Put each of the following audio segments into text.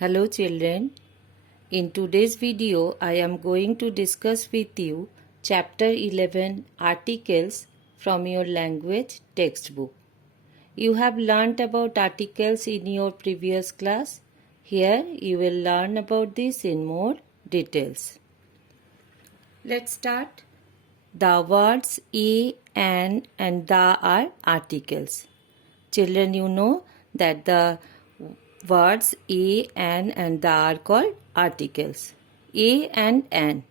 Hello children, in today's video I am going to discuss with you chapter 11 articles from your language textbook. You have learnt about articles in your previous class. Here you will learn about this in more details. Let's start. The words a, an and the are articles. Children, you know that the words a, an and the are called articles. A and an.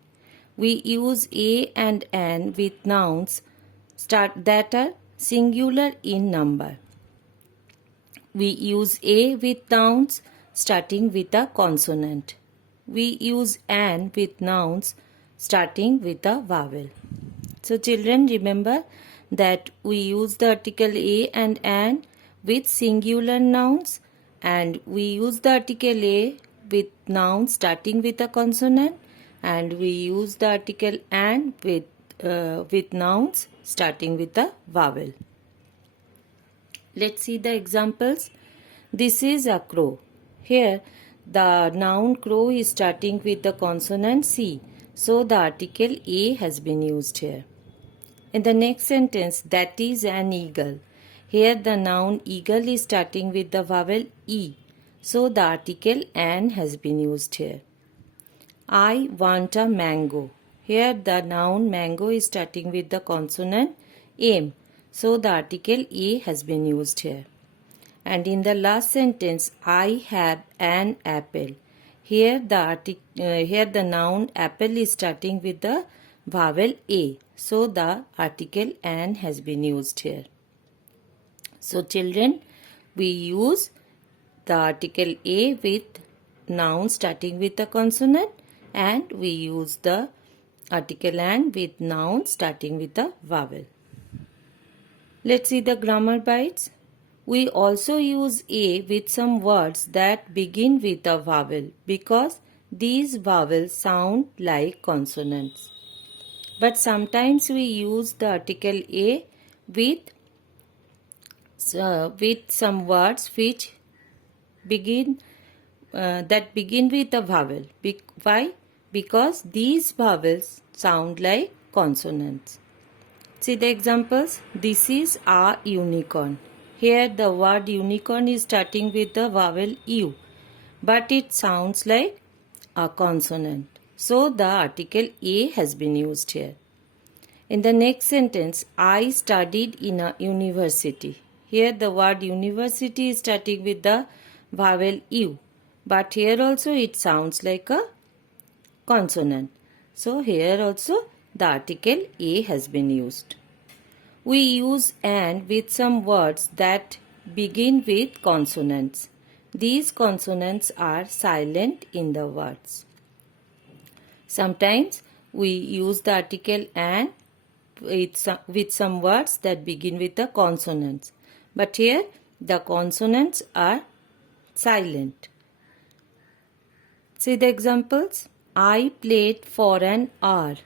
We use a and an with nouns that are singular in number. We use a with nouns starting with a consonant. We use an with nouns starting with a vowel. So children, remember that we use the article a and an with singular nouns, and we use the article a with nouns starting with a consonant, and we use the article an with nouns starting with a vowel. Let's see the examples. This is a crow. Here the noun crow is starting with the consonant C. So the article a has been used here. In the next sentence, that is an eagle. Here the noun eagle is starting with the vowel E. So the article an has been used here. I want a mango. Here the noun mango is starting with the consonant M. So the article a has been used here. And in the last sentence, I have an apple. Here the noun apple is starting with the vowel a. So the article an has been used here. So children, we use the article a with noun starting with a consonant, and we use the article an with noun starting with a vowel. Let's see the grammar bites. We also use a with some words that begin with a vowel because these vowels sound like consonants. But sometimes we use the article a with some words which begin with a vowel. Why? Because these vowels sound like consonants. See the examples. This is a unicorn. Here the word unicorn is starting with the vowel U, but it sounds like a consonant. So the article a has been used here. In the next sentence, I studied in a university. Here the word university is starting with the vowel U, but here also it sounds like a consonant. So here also the article a has been used. We use an with some words that begin with consonants. These consonants are silent in the words. Sometimes we use the article an with some words that begin with the consonants. But here the consonants are silent. See the examples. I played for an hour.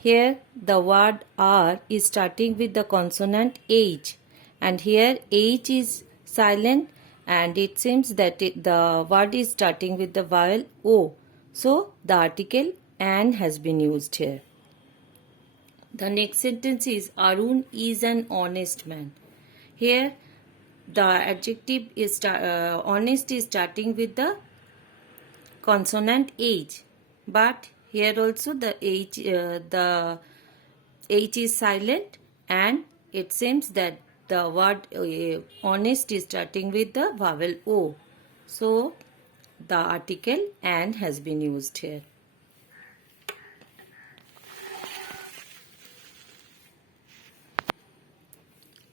Here the word R is starting with the consonant H, and here H is silent, and it seems that the word is starting with the vowel O. So the article an has been used here. The next sentence is Arun is an honest man. Here the adjective is honest is starting with the consonant H, but here also the H is silent, and it seems that the word honest is starting with the vowel O. So the article an has been used here.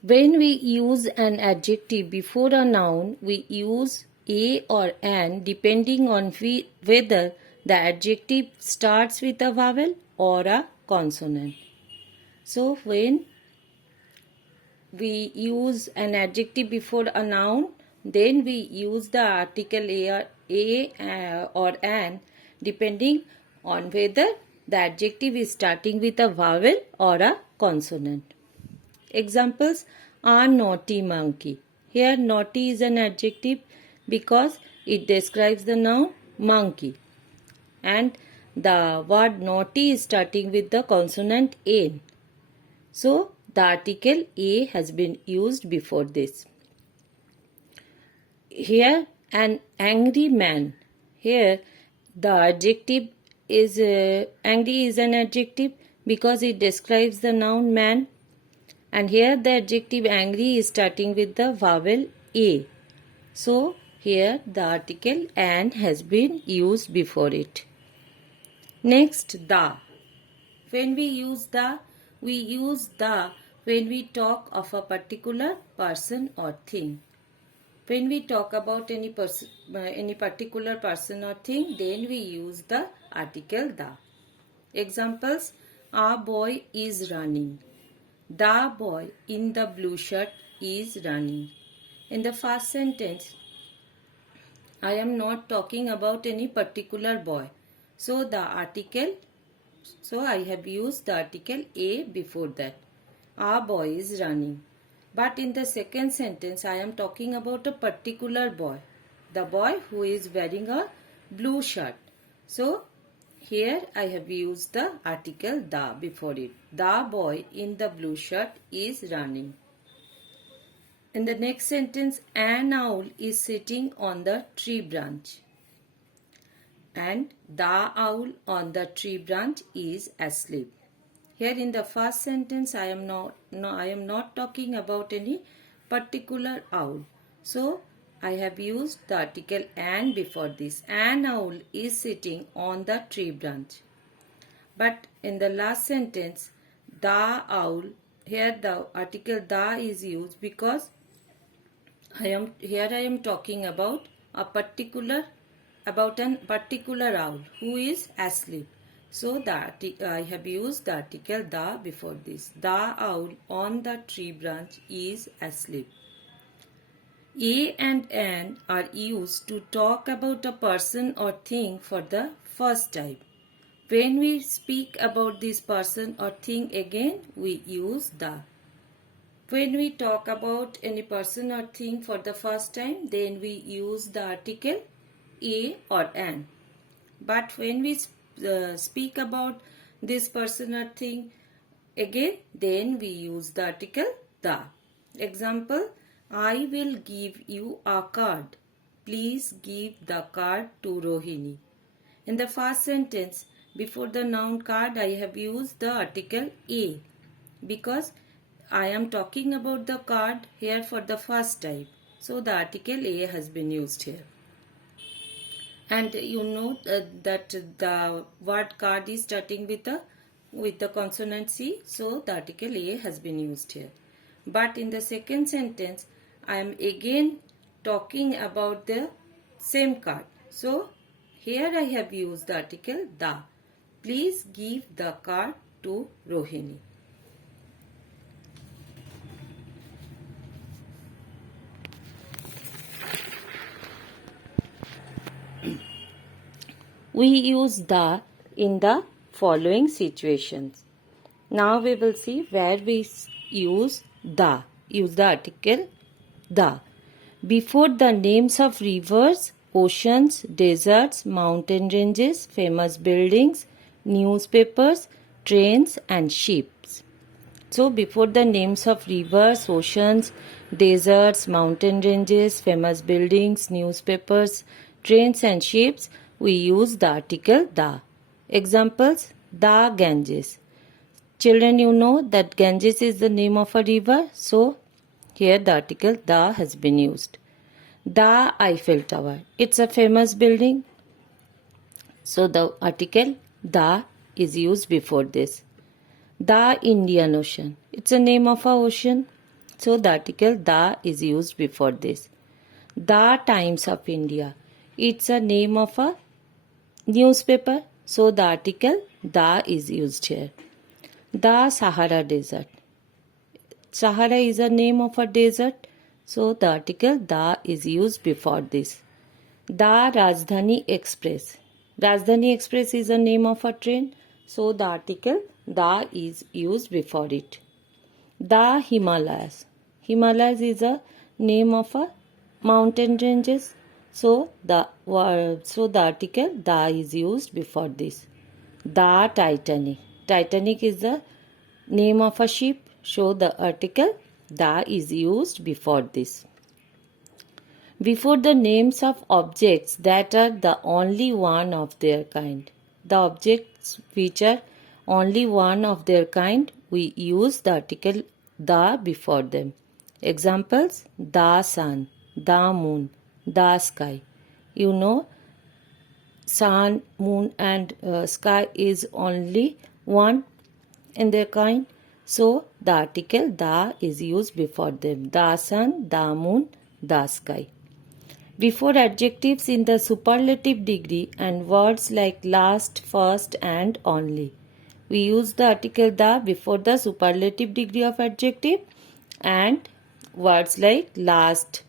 When we use an adjective before a noun, we use a or an depending on whether the adjective starts with a vowel or a consonant. So when we use an adjective before a noun, then we use the article a or an depending on whether the adjective is starting with a vowel or a consonant. Examples: a naughty monkey. Here naughty is an adjective because it describes the noun monkey. And the word naughty is starting with the consonant N. So the article A has been used before this. Here an angry man. Here the adjective is angry is an adjective because it describes the noun man. And here the adjective angry is starting with the vowel A. So here the article an has been used before it. Next, the. When we use the when we talk of a particular person or thing. When we talk about any particular person or thing, then we use the article the. Examples: a boy is running. The boy in the blue shirt is running. In the first sentence, I am not talking about any particular boy. So I have used the article A before that. A boy is running. But in the second sentence, I am talking about a particular boy. The boy who is wearing a blue shirt. So here I have used the article the before it. The boy in the blue shirt is running. In the next sentence, an owl is sitting on the tree branch. And the owl on the tree branch is asleep. Here in the first sentence, I am not talking about any particular owl. So I have used the article an before this. An owl is sitting on the tree branch. But in the last sentence, the owl, here the article the is used because I am talking about an particular owl who is asleep. So I have used the article the before this. The owl on the tree branch is asleep. A and an are used to talk about a person or thing for the first time. When we speak about this person or thing again, we use the. When we talk about any person or thing for the first time, then we use the article a or an. But when we speak about this person or thing again, then we use the article the. Example: I will give you a card. Please give the card to Rohini. In the first sentence, before the noun card, I have used the article a because I am talking about the card here for the first time. So the article a has been used here. And you know that the word card is starting with the consonant C. So the article a has been used here. But in the second sentence, I am again talking about the same card. So here I have used the article the. Please give the card to Rohini. We use the in the following situations. Now we will see where we use the. Use the article the. Before the names of rivers, oceans, deserts, mountain ranges, famous buildings, newspapers, trains and ships. So before the names of rivers, oceans, deserts, mountain ranges, famous buildings, newspapers, trains and ships, we use the article the. Examples: the Ganges. Children, you know that Ganges is the name of a river. So here the article the has been used. The Eiffel Tower. It's a famous building. So the article the is used before this. The Indian Ocean. It's a name of a ocean. So the article the is used before this. The Times of India. It's a name of a newspaper. So the article the is used here. The Sahara Desert. Sahara is a name of a desert. So the article the is used before this. The Rajdhani Express. Rajdhani Express is a name of a train. So the article the is used before it. The Himalayas. Himalayas is a name of a mountain ranges. So the article the is used before this. The Titanic. Titanic is the name of a ship. So the article the is used before this. Before the names of objects that are the only one of their kind. The objects which are only one of their kind, we use the article the before them. Examples: the sun, the moon, the sky. You know, sun, moon and sky is only one in their kind. So the article the is used before them. The sun, the moon, the sky. Before adjectives in the superlative degree and words like last, first and only. We use the article the before the superlative degree of adjective and words like last,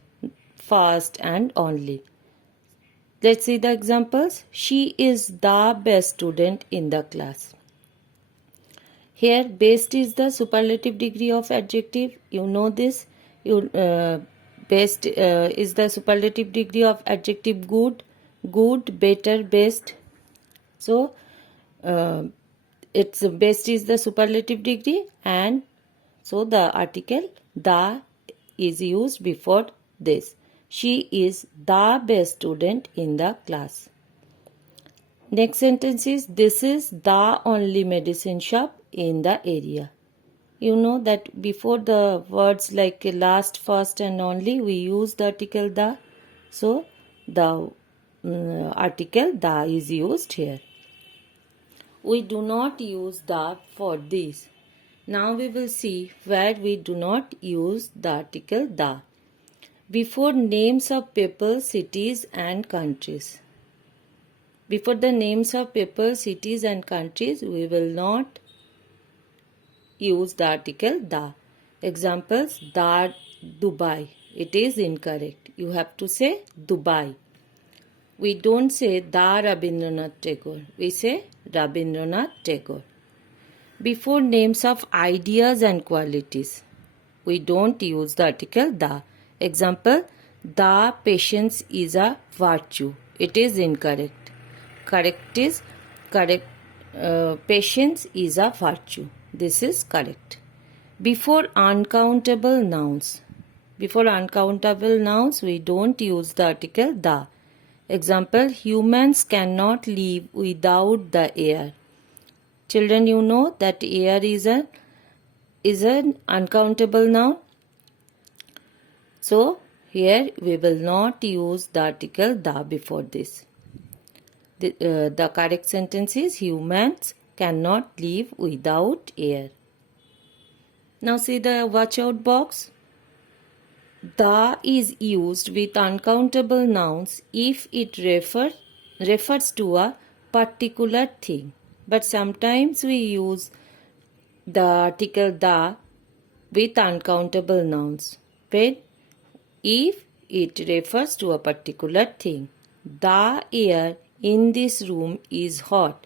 first and only. Let's see the examples. She is the best student in the class. Here best is the superlative degree of adjective. You know this. Best is the superlative degree of adjective good, good, better, best. So it's best is the superlative degree, and so the article the is used before this. She is the best student in the class. Next sentence is, this is the only medicine shop in the area. You know that before the words like last, first and only, we use the article the. So the article the is used here. We do not use the for this. Now we will see where we do not use the article the. Before names of people, cities and countries. Before the names of people, cities and countries, we will not use the article the. Examples: the Dubai. It is incorrect. You have to say Dubai. We don't say the Rabindranath Tagore. We say Rabindranath Tagore. Before names of ideas and qualities, we don't use the article the. Example: the patience is a virtue. It is incorrect. Correct is correct. Patience is a virtue. This is correct. Before uncountable nouns. Before uncountable nouns, we don't use the article the. Example: humans cannot live without the air. Children, you know that air is an uncountable noun. So here we will not use the article the before this. The correct sentence is, humans cannot live without air. Now see the watch out box. The is used with uncountable nouns if it refers to a particular thing. But sometimes we use the article the with uncountable nouns if it refers to a particular thing. The air in this room is hot.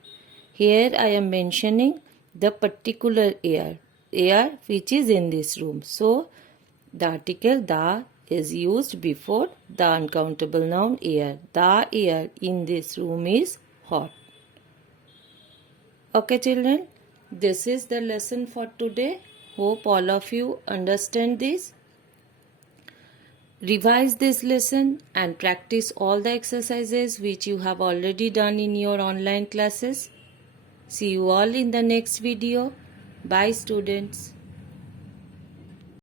Here I am mentioning the particular air which is in this room. So the article the is used before the uncountable noun air. The air in this room is hot. Okay children, this is the lesson for today. Hope all of you understand this. Revise this lesson and practice all the exercises which you have already done in your online classes. See you all in the next video. Bye students.